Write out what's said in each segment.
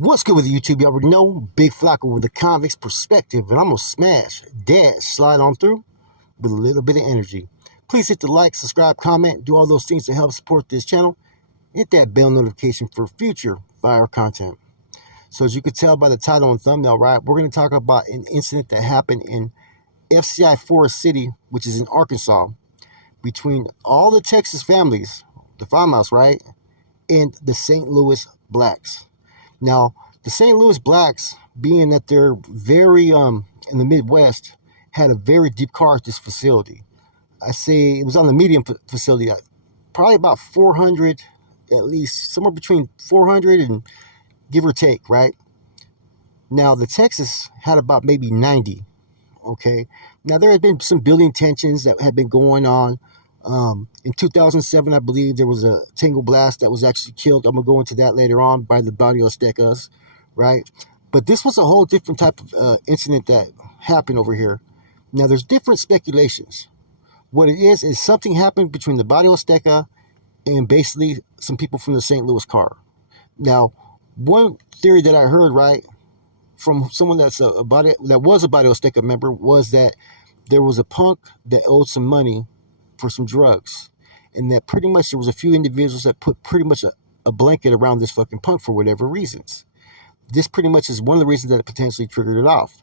What's good with YouTube? You already know, Big Flacco with a convict's perspective, and I'm gonna smash, dash, slide on through with a little bit of energy. Please hit the like, subscribe, comment, do all those things to help support this channel. Hit that bell notification for future fire content. So as you can tell by the title and thumbnail, right, we're gonna talk about an incident that happened in Fci-Forrest City, which is in Arkansas, between all the Texas families, the farmhouse, right, and the St. Louis blacks. Now, the St. Louis blacks, being that they're very in the Midwest, had a very deep car at this facility. I say it was on the medium facility, probably about 400, at least somewhere between 400 and give or take, right? Now, the Texas had about maybe 90. Okay. Now, there had been some building tensions that had been going on. In 2007, I believe there was a Tango Blast that was actually killed. I'm going to go into that later on by the Barrio Aztecas, right? But this was a whole different type of incident that happened over here. Now, there's different speculations. What it is something happened between the Barrio Azteca and basically some people from the St. Louis car. Now, one theory that I heard, right, from someone that was a Barrio Azteca member was that there was a punk that owed some money for some drugs, and that pretty much there was a few individuals that put pretty much a blanket around this fucking punk for whatever reasons. This pretty much is one of the reasons that it potentially triggered it off.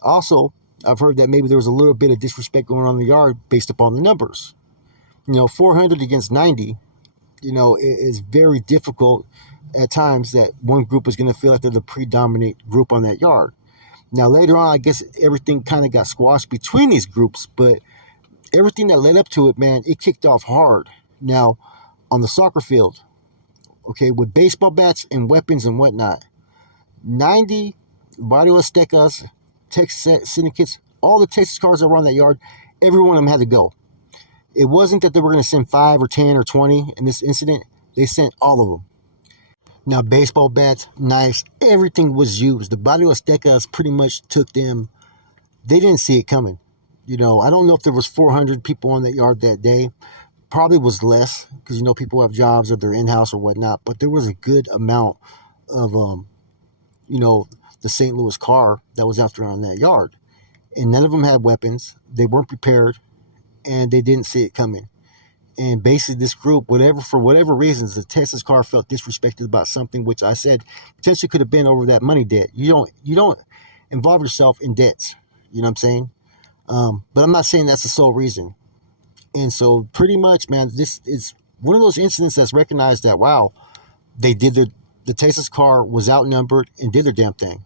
Also, I've heard that maybe there was a little bit of disrespect going on in the yard based upon the numbers. 400 against 90, is very difficult at times that one group is going to feel like they're the predominant group on that yard. Now, later on, I guess everything kind of got squashed between these groups, but everything that led up to it, man, it kicked off hard. Now, on the soccer field, okay, with baseball bats and weapons and whatnot, 90 Barrio Aztecas, Texas syndicates, all the Texas cars that were on that yard, every one of them had to go. It wasn't that they were going to send 5 or 10 or 20 in this incident. They sent all of them. Now, baseball bats, knives, everything was used. The Barrio Aztecas pretty much took them. They didn't see it coming. I don't know if there was 400 people on that yard that day. Probably was less because, people have jobs or they're in-house or whatnot. But there was a good amount of, the St. Louis car that was out there on that yard. And none of them had weapons. They weren't prepared. And they didn't see it coming. And basically this group, for whatever reasons, the Texas car felt disrespected about something, which I said potentially could have been over that money debt. You don't involve yourself in debts. You know what I'm saying? But I'm not saying that's the sole reason. And so pretty much, man, this is one of those incidents that's recognized that, wow, the Texas car was outnumbered and did their damn thing.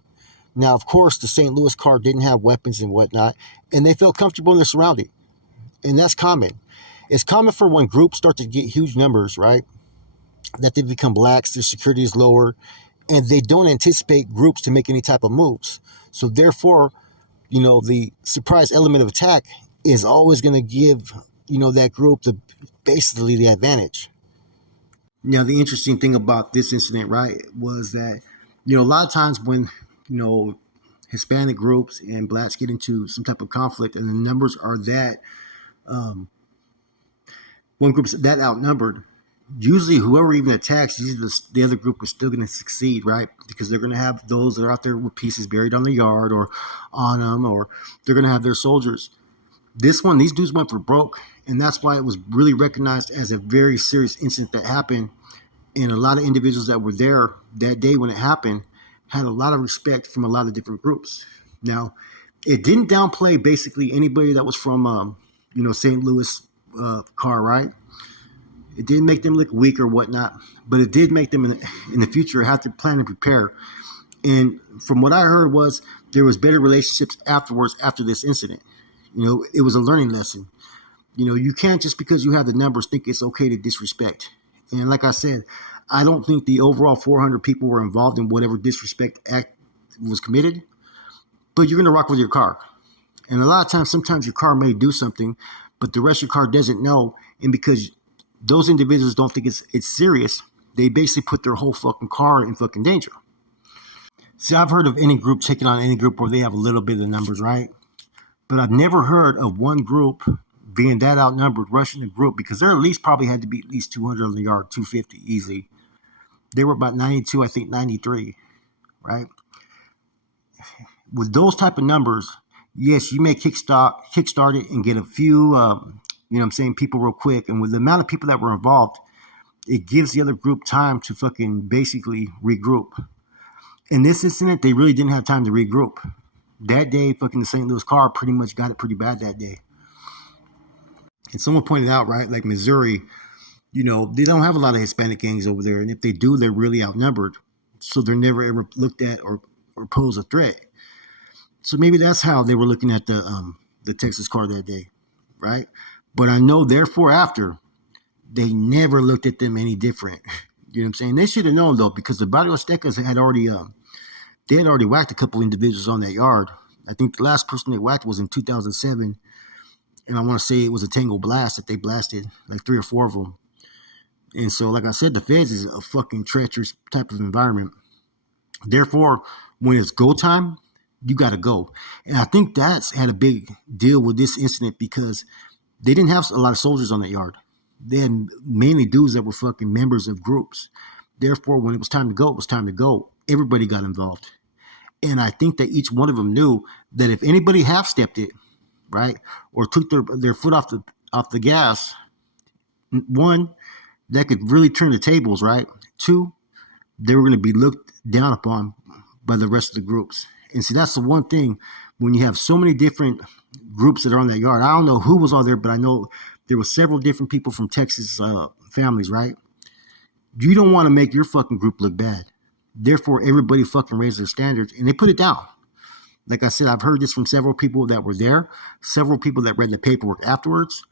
Now, of course, the St. Louis car didn't have weapons and whatnot, and they felt comfortable in their surrounding. And that's common. It's common for when groups start to get huge numbers, right, that they become lax, their security is lower, and they don't anticipate groups to make any type of moves. So therefore, the surprise element of attack is always going to give, that group basically the advantage. Now, the interesting thing about this incident, right, was that, a lot of times when, Hispanic groups and blacks get into some type of conflict and the numbers are that, one group's that outnumbered, usually whoever even attacks, usually the other group is still going to succeed, right? Because they're going to have those that are out there with pieces buried on the yard or on them, or they're going to have their soldiers. These dudes went for broke, and that's why it was really recognized as a very serious incident that happened. And a lot of individuals that were there that day when it happened had a lot of respect from a lot of different groups. Now, it didn't downplay basically anybody that was from, St. Louis car, right? It didn't make them look weak or whatnot, but it did make them in the future have to plan and prepare. And from what I heard was there was better relationships afterwards after this incident. It was a learning lesson. You can't just because you have the numbers think it's okay to disrespect. And like I said, I don't think the overall 400 people were involved in whatever disrespect act was committed, but you're going to rock with your car. And a lot of times, sometimes your car may do something, but the rest of your car doesn't know. And because those individuals don't think it's serious, they basically put their whole fucking car in fucking danger. See, I've heard of any group taking on any group where they have a little bit of the numbers, right? But I've never heard of one group being that outnumbered rushing the group, because there at least probably had to be at least 200 on the yard, 250 easily. They were about 92, I think 93. right? With those type of numbers, yes, you may kickstart it and get a few, you know what I'm saying, people real quick. And with the amount of people that were involved, it gives the other group time to fucking basically regroup. In this incident, they really didn't have time to regroup. That day, fucking the St. Louis car pretty much got it pretty bad that day. And someone pointed out, right, like Missouri, you know, they don't have a lot of Hispanic gangs over there. And if they do, they're really outnumbered. So they're never ever looked at or pose a threat. So maybe that's how they were looking at the Texas car that day, right? But I know therefore after, they never looked at them any different. You know what I'm saying? They should have known though, because the Barrio Aztecas had already they had already whacked a couple individuals on that yard. I think the last person they whacked was in 2007, and I want to say it was a Tango blast that they blasted, like 3 or 4 of them. And so, like I said, the feds is a fucking treacherous type of environment. Therefore, when it's go time, you got to go. And I think that's had a big deal with this incident because they didn't have a lot of soldiers on that yard. They had mainly dudes that were fucking members of groups. Therefore, when it was time to go, it was time to go. Everybody got involved. And I think that each one of them knew that if anybody half stepped it, right, or took their foot off the gas, one, that could really turn the tables, right? Two, they were going to be looked down upon by the rest of the groups. And see, that's the one thing when you have so many different groups that are on that yard. I don't know who was all there, but I know there were several different people from Texas families, right? You don't want to make your fucking group look bad. Therefore, everybody fucking raised their standards and they put it down. Like I said, I've heard this from several people that were there, several people that read the paperwork afterwards.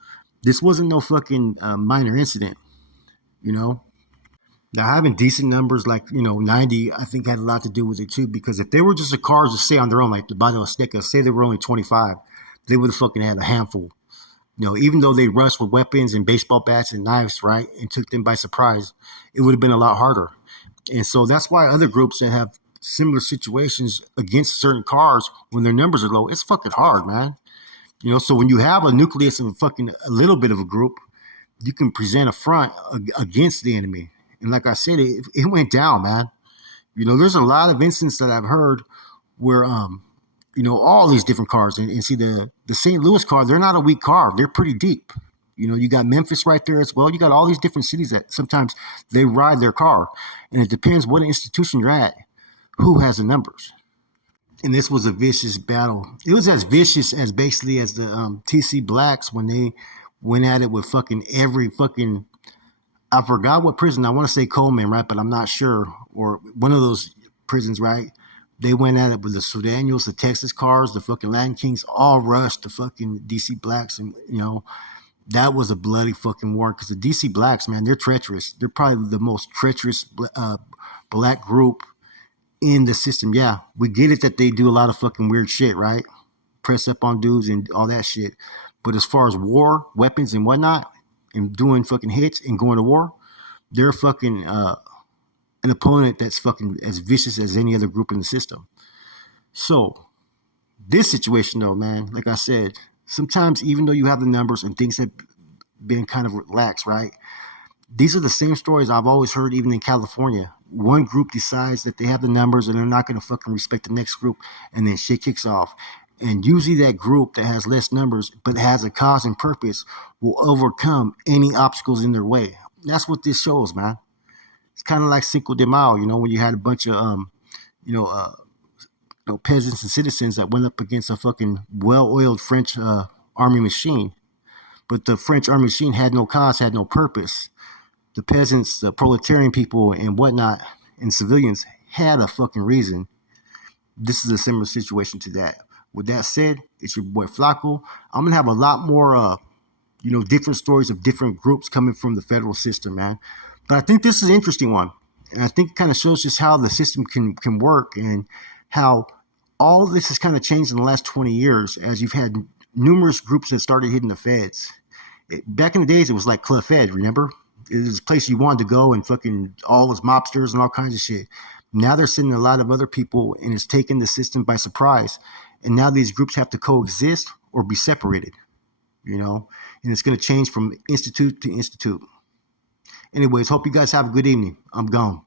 This wasn't no fucking minor incident, you know? Now, having decent numbers like, 90, I think had a lot to do with it too, because if they were just a cars to stay on their own, like the Bado Azteca, say they were only 25, they would have fucking had a handful. Even though they rushed with weapons and baseball bats and knives, right, and took them by surprise, it would have been a lot harder. And so that's why other groups that have similar situations against certain cars, when their numbers are low, it's fucking hard, man. So when you have a nucleus of a little bit of a group, you can present a front against the enemy. And like I said, it went down, man. There's a lot of instances that I've heard where, all these different cars. And see, the St. Louis car, they're not a weak car. They're pretty deep. You got Memphis right there as well. You got all these different cities that sometimes they ride their car. And it depends what institution you're at, who has the numbers. And this was a vicious battle. It was as vicious as basically as the TC Blacks when they went at it with fucking every fucking, I forgot what prison. I want to say Coleman, right? But I'm not sure. Or one of those prisons, right? They went at it with the Sudanios, the Texas cars, the fucking Latin Kings, all rushed the fucking DC Blacks. And, that was a bloody fucking war because the DC Blacks, man, they're treacherous. They're probably the most treacherous black group in the system. Yeah, we get it that they do a lot of fucking weird shit, right? Press up on dudes and all that shit. But as far as war, weapons and whatnot, and doing fucking hits and going to war, they're fucking an opponent that's fucking as vicious as any other group in the system. So this situation though, man, like I said, sometimes even though you have the numbers and things have been kind of relaxed, right? These are the same stories I've always heard even in California. One group decides that they have the numbers and they're not going to fucking respect the next group, and then shit kicks off. And usually that group that has less numbers but has a cause and purpose will overcome any obstacles in their way. That's what this shows, man. It's kind of like Cinco de Mayo, when you had a bunch of peasants and citizens that went up against a fucking well-oiled French army machine. But the French army machine had no cause, had no purpose. The peasants, the proletarian people and whatnot, and civilians had a fucking reason. This is a similar situation to that. With that said, it's your boy Flacco. I'm gonna have a lot more, different stories of different groups coming from the federal system, man. But I think this is an interesting one, and I think it kind of shows just how the system can work and how all this has kind of changed in the last 20 years as you've had numerous groups that started hitting the feds. Back in the days, it was like Club Fed, remember? It was a place you wanted to go and fucking all those mobsters and all kinds of shit. Now they're sending a lot of other people and it's taking the system by surprise. And now these groups have to coexist or be separated, and it's going to change from institute to institute. Anyways, hope you guys have a good evening. I'm gone.